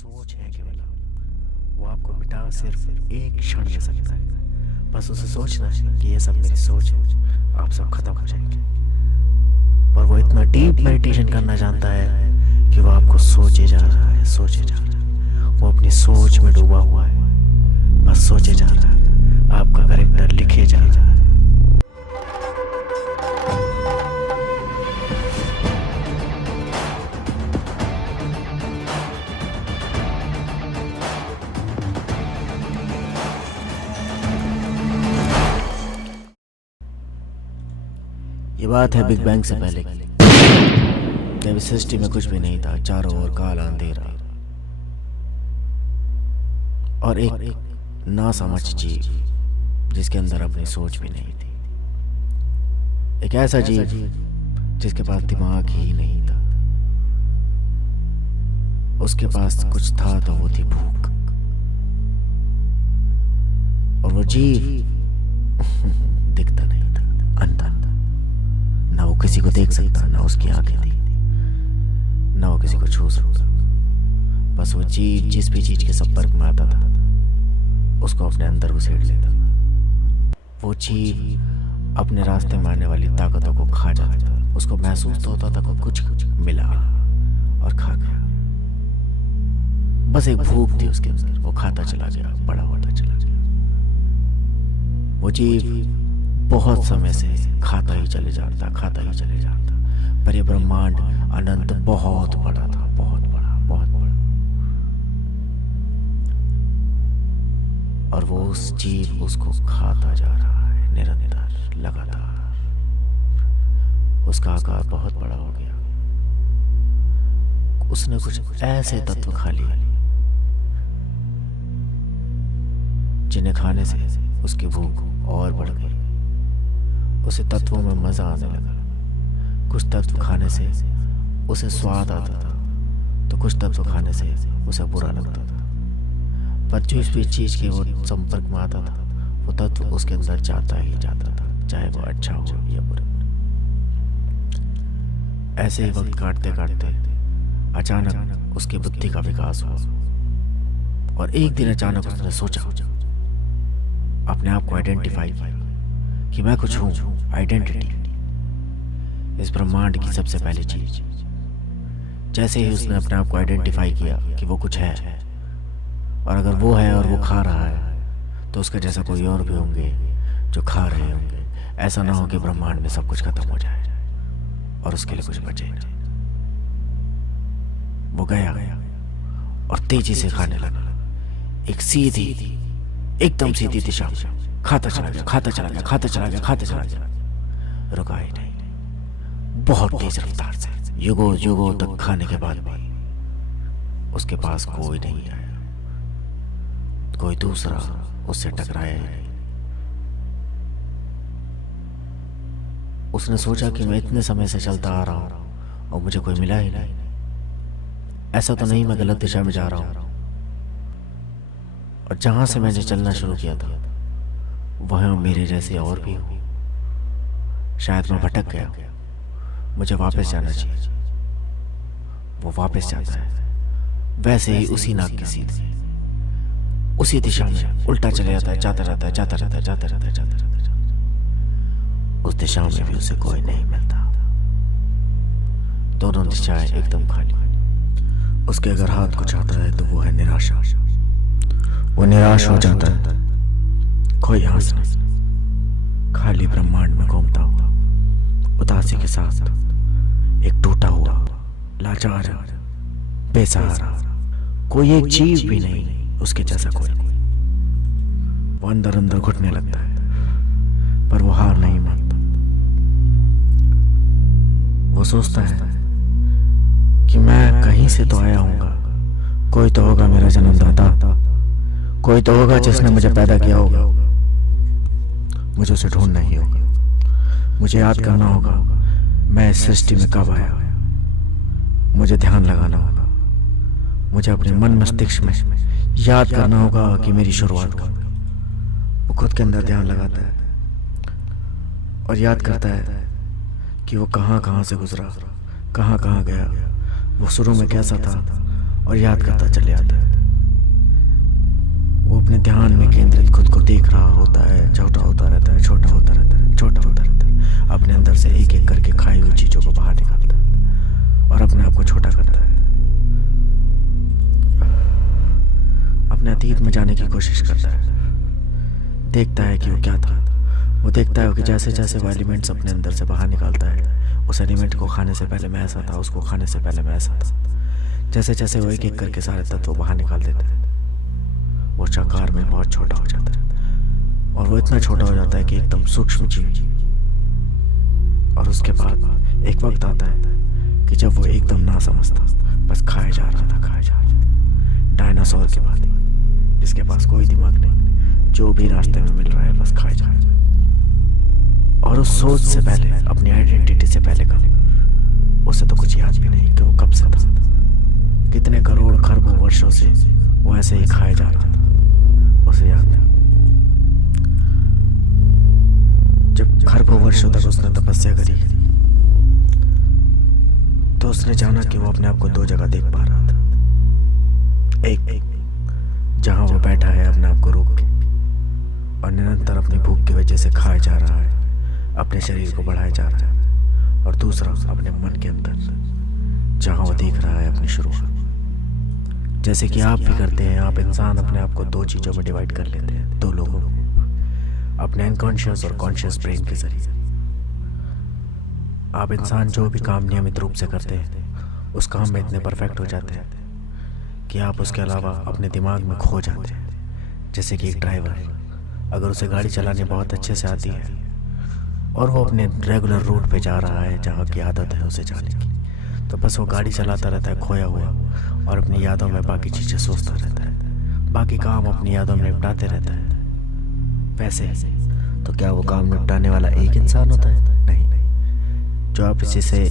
सोच है केवल, वो आपको मिटा सिर्फ एक क्षण में सकता है। बस उसे सोचना है कि ये सब मेरी सोच है, आप सब खत्म हो जाएंगे। पर वो इतना डीप मेडिटेशन करना जानता है कि वो आपको सोचे जा रहा है, सोचे जा रहा है। वो अपनी सोच में डूबा हुआ है, बस सोचे जा रहा है, आपका कैरेक्टर लिखे जा रहा है। ये बात है बिग बैंग से पहले की, जब इस सृष्टि में कुछ भी नहीं था, चारों ओर काला अंधेरा और एक नासमझ जीव जिसके अंदर अपनी सोच भी नहीं थी। एक ऐसा जीव जिसके पास दिमाग ही नहीं था। उसके पास कुछ था तो वो थी भूख। और वो जीव दिखता नहीं था, अंधा था। ना वो किसी को देख सकता, ना उसकी आंखें थी, ना वो किसी को छू सकता। बस वो जीव जिस भी चीज के संपर्क में आता था उसको अपने अंदर घुसेड़ लेता था। वो जीव अपने रास्ते में आने वाली ताकतों को खा जाता था। उसको महसूस तो होता था कि कुछ मिला और खा गया। बस एक भूख थी उसके अंदर, वो खाता चला गया, बड़ा होता चला गया। वो जीव बहुत समय से खाता ही चले जाता, खाता ही चले जाता। पर ये ब्रह्मांड अनंत बहुत बड़ा था, बहुत बड़ा, बहुत बड़ा। और वो उस जीव उसको खाता जा रहा है निरंतर, लगातार। उसका आकार बहुत बड़ा हो गया। उसने कुछ ऐसे तत्व खा लिए जिन्हें खाने से उसकी भूख और बढ़ गई। उसे तत्वों में मजा आने लगा। कुछ तत्व खाने से उसे स्वाद आता था, तो कुछ तत्व खाने से उसे बुरा लगता था। पर जिस भी चीज के वो संपर्क में आता था, वो तत्व उसके अंदर जाता ही जाता था, चाहे वो अच्छा हो या बुरा। ऐसे ही वक्त काटते काटते अचानक उसकी बुद्धि का विकास हुआ। और एक दिन अचानक उसने सोचा, अपने आप को आइडेंटिफाई किया कि मैं कुछ हूं। आइडेंटिटी, इस ब्रह्मांड की सबसे पहली चीज। जैसे ही उसने अपने आप को आइडेंटिफाई किया कि वो कुछ है, और अगर वो है और वो खा रहा है, तो उसके जैसा कोई और भी होंगे जो खा रहे होंगे। ऐसा ना हो कि ब्रह्मांड में सब कुछ खत्म हो जाए और उसके लिए कुछ बचे ना। वो गया और तेजी से खाने लगा, एक सीधी, एकदम सीधी दिशा में खाता चला गया, खाता चला गया, खाता चला गया, खाता चला गया। रुका ही नहीं, बहुत तेज रफ्तार से, युगों युगों तक खाने के बाद भी उसके पास कोई नहीं आया, कोई दूसरा उससे टकराया ही नहीं। उसने सोचा कि मैं इतने समय से चलता आ रहा हूं और मुझे कोई मिला ही नहीं। ऐसा तो नहीं मैं गलत दिशा में जा रहा हूं। और जहां से मैंने चलना शुरू किया था वहां मेरे जैसे और भी हो। शायद मैं भटक गया, मुझे वापस जाना चाहिए। वो वापस जाता है, वैसे ही उसी नाक की सीधे, उसी दिशा में उल्टा चले जाता है, जाता रहता है, जाता रहता है, जाता रहता है, जाता रहता है। उस दिशा में भी उसे कोई नहीं मिलता। दोनों दिशाएं एकदम खाली। उसके अगर हाथ कुछ आता है तो वो है निराशा। वो निराश हो जाता है, कोई आस नहीं, खाली ब्रह्मांड में घूमता हुआ, उदासी के साथ, एक टूटा हुआ, लाचार, बेसहारा, कोई एक जीव भी नहीं उसके जैसा कोई। वो अंदर अंदर घुटने लगता है, पर वो हार नहीं मानता। वो सोचता है कि मैं कहीं से तो आया हूँगा, कोई तो होगा मेरा जन्मदाता, कोई तो होगा जिसने मुझे पैदा किया होगा। मुझे उसे ढूंढना ही होगा, मुझे याद करना होगा मैं इस सृष्टि में कब आया। मुझे ध्यान लगाना होगा, मुझे अपने मन मस्तिष्क में याद करना होगा कि मेरी शुरुआत कब। वो खुद के अंदर ध्यान लगाता है और याद करता है कि वो कहाँ कहाँ से गुजरा, कहाँ कहाँ गया, वो शुरू में कैसा था और याद करता चले आता है। वो अपने ध्यान में केंद्रित खुद को देख रहा होता है, छोटा होता रहता है, छोटा होता रहता है, छोटा होता रहता है। अपने अंदर से एक एक करके खाई हुई चीज़ों को बाहर निकालता है और अपने आप को छोटा करता है। अपने अतीत में जाने की कोशिश करता है, देखता है कि वो क्या था। वो देखता है कि जैसे जैसे वो एलिमेंट्स अपने अंदर से बाहर निकालता है, उस एलिमेंट को खाने से पहले मैं ऐसा था, उसको खाने से पहले मैं ऐसा था। जैसे जैसे वो एक एक करके सारे तत्व बाहर निकाल देता है, वो साकार में बहुत छोटा हो जाता है। और वो इतना छोटा हो जाता है कि एकदम सूक्ष्म जीव। और उसके बाद एक वक्त आता है कि जब वो एकदम ना समझता, बस खाया जा रहा था, खाया जा रहा था, डायनासोर के बाद, जिसके पास कोई दिमाग नहीं, जो भी रास्ते में मिल रहा है बस खाया जा रहा है। और उस सोच से पहले, अपनी आइडेंटिटी से पहले का उसे तो कुछ याद भी नहीं कि वो कब से था, कितने करोड़ खरबों वर्षों से वो ऐसे ही खाया जा रहा था, उसे याद नहीं। जब खरबों वर्षों तक उसने तपस्या करी तो उसने जाना कि वो अपने आप को दो जगह देख पा रहा था। एक जहां वो बैठा है अपने आप को रोक के और निरंतर अपनी भूख की वजह से खाया जा रहा है, अपने शरीर को बढ़ाया जा रहा है। और दूसरा अपने मन के अंदर, जहां वो देख रहा है अपनी शुरुआत। जैसे कि आप भी करते हैं, आप इंसान अपने आप को दो चीज़ों में डिवाइड कर लेते हैं, दो लोगों को, अपने अनकॉन्शियस और कॉन्शियस ब्रेन के जरिए। आप इंसान जो भी काम नियमित रूप से करते हैं, उस काम में इतने परफेक्ट हो जाते हैं कि आप उसके अलावा अपने दिमाग में खो जाते हैं। जैसे कि एक ड्राइवर, अगर उसे गाड़ी चलाने बहुत अच्छे से आती है और वो अपने रेगुलर रूट पे जा रहा है जहाँ की आदत है उसे जाने की, तो बस वो गाड़ी चलाता रहता है खोया हुआ और अपनी यादों में बाकी चीज़ें सोचता रहता है, बाकी काम अपनी यादों में निपटाते रहता है। वैसे तो क्या वो काम निपटाने वाला एक इंसान होता है? नहीं। जो आप इसी से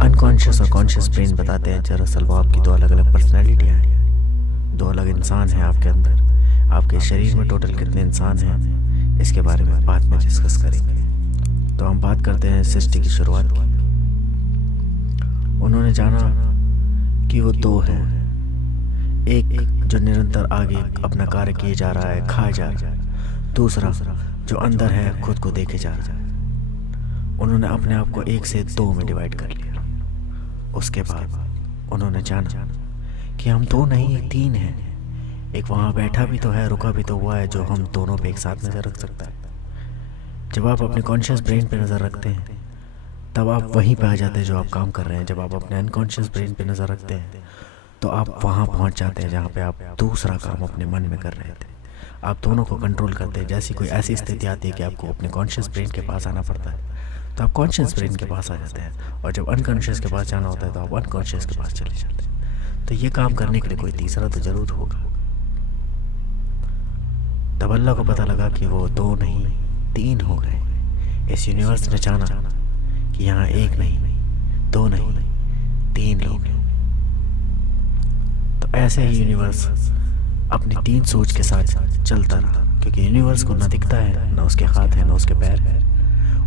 अनकॉन्शियस और कॉन्शियस ब्रेन बताते हैं, दरअसल वो आपकी दो अलग अलग पर्सनैलिटियाँ हैं, दो अलग इंसान हैं आपके अंदर। आपके शरीर में टोटल कितने इंसान हैं, इसके बारे में बाद में डिस्कस करेंगे। तो हम बात करते हैं सृष्टि की शुरुआत की। उन्होंने जाना कि वो दो हैं, एक जो निरंतर आगे अपना कार्य किए जा रहा है, खाया जा रहा है, दूसरा जो अंदर है खुद को देखे जा रहा है। उन्होंने अपने आप को एक से दो में डिवाइड कर लिया। उसके बाद उन्होंने जाना कि हम दो नहीं तीन हैं। एक वहाँ बैठा भी तो है, रुका भी तो हुआ है, जो हम दोनों पे एक साथ नज़र रख सकता है। जब आप अपने कॉन्शियस ब्रेन पे नज़र रखते हैं तब आप वहीं पे आ जाते हैं जो आप काम कर रहे हैं। जब आप अपने अनकॉन्शियस ब्रेन पे नज़र रखते हैं तो आप वहाँ पहुँच जाते हैं जहाँ पे आप दूसरा काम अपने मन में कर रहे थे। आप दोनों को कंट्रोल करते हैं। जैसी कोई ऐसी स्थिति आती है कि आपको अपने कॉन्शियस ब्रेन के पास आना पड़ता है तो आप कॉन्शियस ब्रेन के पास आ जाते हैं, और जब अनकॉन्शियस के पास जाना होता है तो आप अनकॉन्शियस के पास चले जाते हैं। तो ये काम करने के लिए कोई तीसरा तो जरूर होगा। तब अल्लाह को पता लगा कि वो दो नहीं तीन हो गए। इस यूनिवर्स ने जाना कि यहाँ एक नहीं, दो नहीं, तीन लोग हैं। तो ऐसे ही यूनिवर्स अपनी तीन सोच के साथ चलता रहा, क्योंकि यूनिवर्स को ना दिखता है, ना उसके हाथ है, ना उसके पैर है।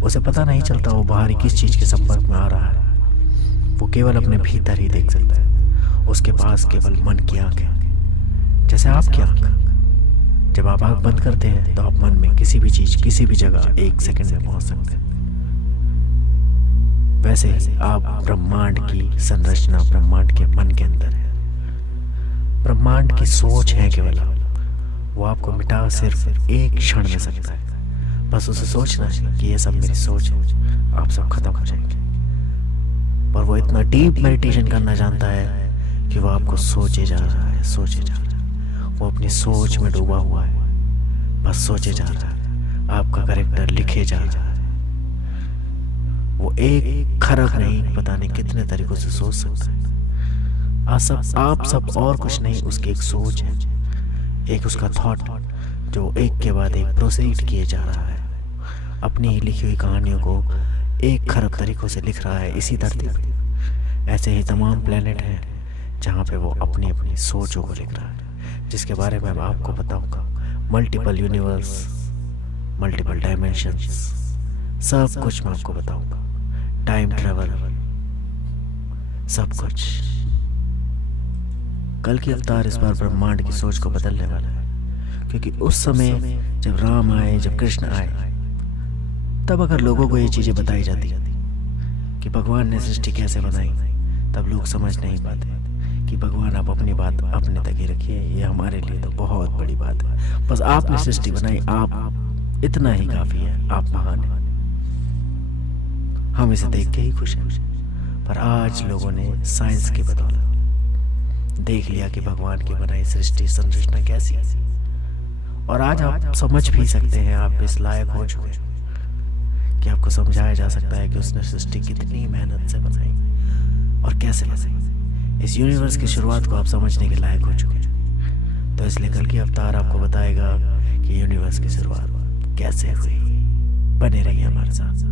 उसे पता नहीं चलता वो बाहरी किस चीज़ के संपर्क में आ रहा है। वो केवल अपने भीतर ही देख सकता है। उसके पास केवल मन की आँख है, जैसे आपकी आँख। जब आप आँख बंद करते हैं तो आप मन में किसी भी चीज़, किसी भी जगह एक सेकंड में पहुंच सकते हैं। वैसे ही आप ब्रह्मांड की संरचना ब्रह्मांड के मन के अंदर है। ब्रह्मांड की सोच है केवल, वो आपको मिटा सिर्फ एक क्षण में सकता है। बस उसे सोचना है कि ये सब मेरी सोच है, आप सब खत्म हो जाएंगे। पर वो इतना डीप मेडिटेशन करना जानता है कि वो आपको सोचे जा रहा है, सोचे जा रहा है। वो अपनी सोच में डूबा हुआ है, बस सोचे जा रहा है, आपका कैरेक्टर लिखे जा रहा है। वो एक खरख नहीं, पता नहीं कितने तरीकों से सोच सकता है। आप सब और कुछ नहीं, उसकी एक सोच है, एक उसका थॉट जो एक के बाद एक प्रोसीड किए जा रहा है। अपनी ही लिखी हुई कहानियों को एक खरब तरीकों से लिख रहा है इसी धरती पे। ऐसे ही तमाम प्लेनेट हैं जहाँ पे वो अपनी अपनी सोचों को लिख रहा है, जिसके बारे में मैं आपको बताऊंगा। मल्टीपल यूनिवर्स, मल्टीपल डायमेंशंस, सब कुछ मैं आपको बताऊंगा। टाइम ट्रेवल, सब कुछ। कल की अवतार इस बार ब्रह्मांड की सोच को बदलने वाला है, क्योंकि उस समय जब राम आए, जब कृष्ण आए, तब अगर लोगों को ये चीज़ें बताई जाती कि भगवान ने सृष्टि कैसे बनाई, तब लोग समझ नहीं पाते कि भगवान आप अपनी बात अपने तक ही रखिए, ये हमारे लिए तो बहुत बड़ी बात है। बस आपने सृष्टि बनाई, आप इतना ही काफ़ी है, आप महान हैं, हम इसे देख के ही खुश हैं। पर आज लोगों ने साइंस की बदौलत देख लिया कि भगवान की बनाई सृष्टि संरचना कैसी है, और आज आप समझ भी सकते हैं, आप इस लायक हो चुके हैं कि आपको समझाया जा सकता है कि उसने सृष्टि कितनी मेहनत से बनाई और कैसे बनाई। इस यूनिवर्स की शुरुआत को आप समझने के लायक हो चुके हैं। तो इसलिए कल की अवतार आपको बताएगा कि यूनिवर्स की शुरुआत कैसे हुई। बने रहिए हमारे साथ।